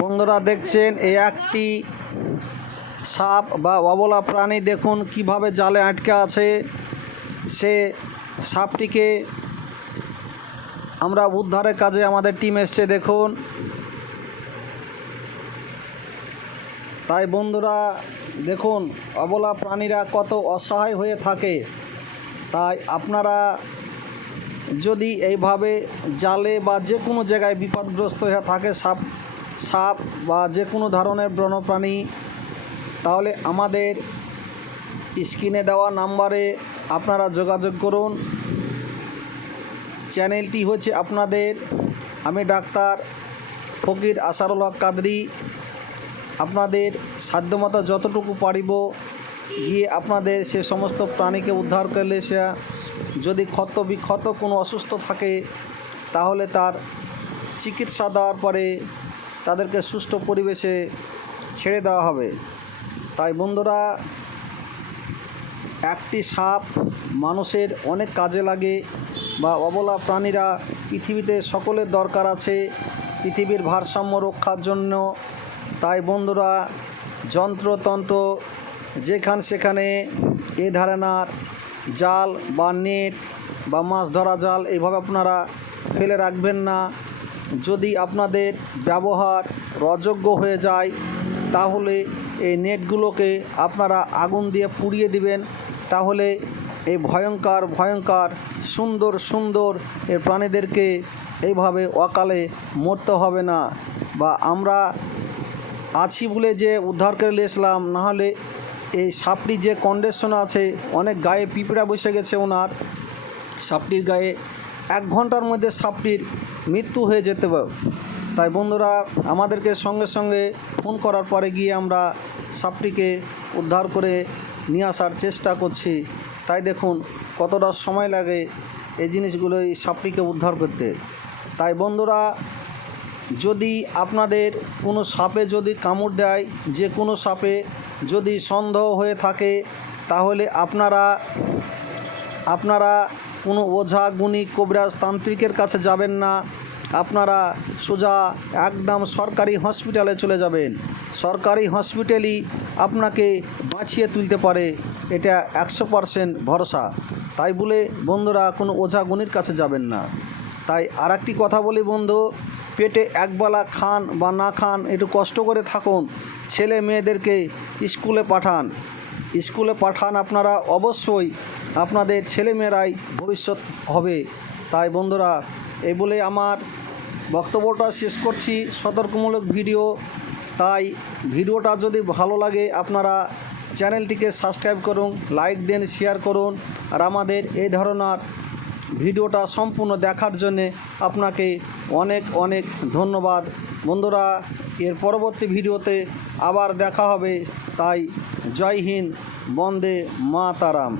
বন্ধুরা দেখছেন এই একটি সাপ বা অবলা প্রাণী। দেখুন কীভাবে জালে আটকে আছে। সে সাপটিকে আমরা উদ্ধারের কাজে আমাদের টিম এসছে, দেখুন। তাই বন্ধুরা, দেখুন, অবলা প্রাণীরা কত অসহায় হয়ে থাকে। তাই আপনারা যদি এইভাবে জালে বা যে কোনো জায়গায় বিপদগ্রস্ত হয়ে থাকে, সাপ সাপ বা যে কোনো ধরনের বন্যপ্রাণী, তাহলে আমাদের স্ক্রিনে দেওয়া নাম্বারে আপনারা যোগাযোগ করুন। চ্যানেলটি হচ্ছে আপনাদের, আমি ডাক্তার ফকির আসারুল কাদরি। আপনাদের সাধ্যমতো যতটুকু পারিব গিয়ে আপনাদের সে সমস্ত প্রাণীকে উদ্ধার করলে সে যদি ক্ষত বিক্ষত কোনো অসুস্থ থাকে, তাহলে তার চিকিৎসা দেওয়ার পরে তাদেরকে সুস্থ পরিবেশে ছেড়ে দেওয়া হবে। তাই বন্ধুরা, একটি সাপ মানুষের অনেক কাজে লাগে বা অবলা প্রাণীরা পৃথিবীতে সকলের দরকার আছে পৃথিবীর ভারসাম্য রক্ষার জন্য। তাই বন্ধুরা, যন্ত্রতন্ত্র যেখান সেখানে, এ ধরনের জাল বা নেট বা মাছ ধরা জাল এইভাবে আপনারা ফেলে রাখবেন না। যদি আপনাদের ব্যবহার অযোগ্য হয়ে যায়, তাহলে এই নেটগুলোকে আপনারা আগুন দিয়ে পুড়িয়ে দিবেন। তাহলে এই ভয়ঙ্কর ভয়ঙ্কর, সুন্দর সুন্দর এই প্রাণীদেরকে এইভাবে অকালে মরতে হবে না। বা আমরা আছি বলে যে উদ্ধার করে নিয়ে এসলাম নাহলে এই সাপটি যে কন্ডিশন আছে, অনেক গায়ে পিঁপড়া বসে গেছে ওনার। সাপটির গায়ে এক ঘণ্টার মধ্যে সাপটির মৃত্যু হয়ে যেতে তাই বন্ধুরা, আমাদেরকে সঙ্গে সঙ্গে ফোন করার পরে গিয়ে আমরা সাপটিকে উদ্ধার করে নিয়ে আসার চেষ্টা করছি। তাই দেখুন, কতটা সময় লাগে এই জিনিসগুলো এই সাপটিকে উদ্ধার করতে। তাই বন্ধুরা, যদি আপনাদের কোনো সাপে যদি কামড় দেয়, যে কোনো সাপে যদি সন্দেহ হয়ে থাকে, তাহলে আপনারা আপনারা কোনো ওঝা গুণী কবিরাজ তান্ত্রিকের কাছে যাবেন না। আপনারা সোজা একদম সরকারি হসপিটালে চলে যাবেন। সরকারি হসপিটালই আপনাকে বাঁচিয়ে তুলতে পারে। এটা একশো পারসেন্ট ভরসা। তাই বলে বন্ধুরা কোনো ওঝা গুণীর কাছে যাবেন না। তাই আর একটি কথা বলি বন্ধু, পেটে একবেলা খান বা না খান, একটু কষ্ট করে থাকুন। ছেলে মেয়েদেরকে স্কুলে পাঠান। স্কুলে পাঠান আপনারা অবশ্যই। আপনাদের ছেলেমেয়েরাই ভবিষ্যৎ হবে। তাই বন্ধুরা এই বলে আমার বক্তব্যটা শেষ করছি। সতর্কমূলক ভিডিও। তাই ভিডিওটা যদি ভালো লাগে, আপনারা চ্যানেলটিকে সাবস্ক্রাইব করুন, লাইক দেন, শেয়ার করুন। আর আমাদের এই ধরনের ভিডিওটা সম্পূর্ণ দেখার জন্যে আপনাকে অনেক অনেক ধন্যবাদ। বন্ধুরা, এর পরবর্তী ভিডিওতে আবার দেখা হবে। তাই জয় হিন্দ, বন্দে মা তারাম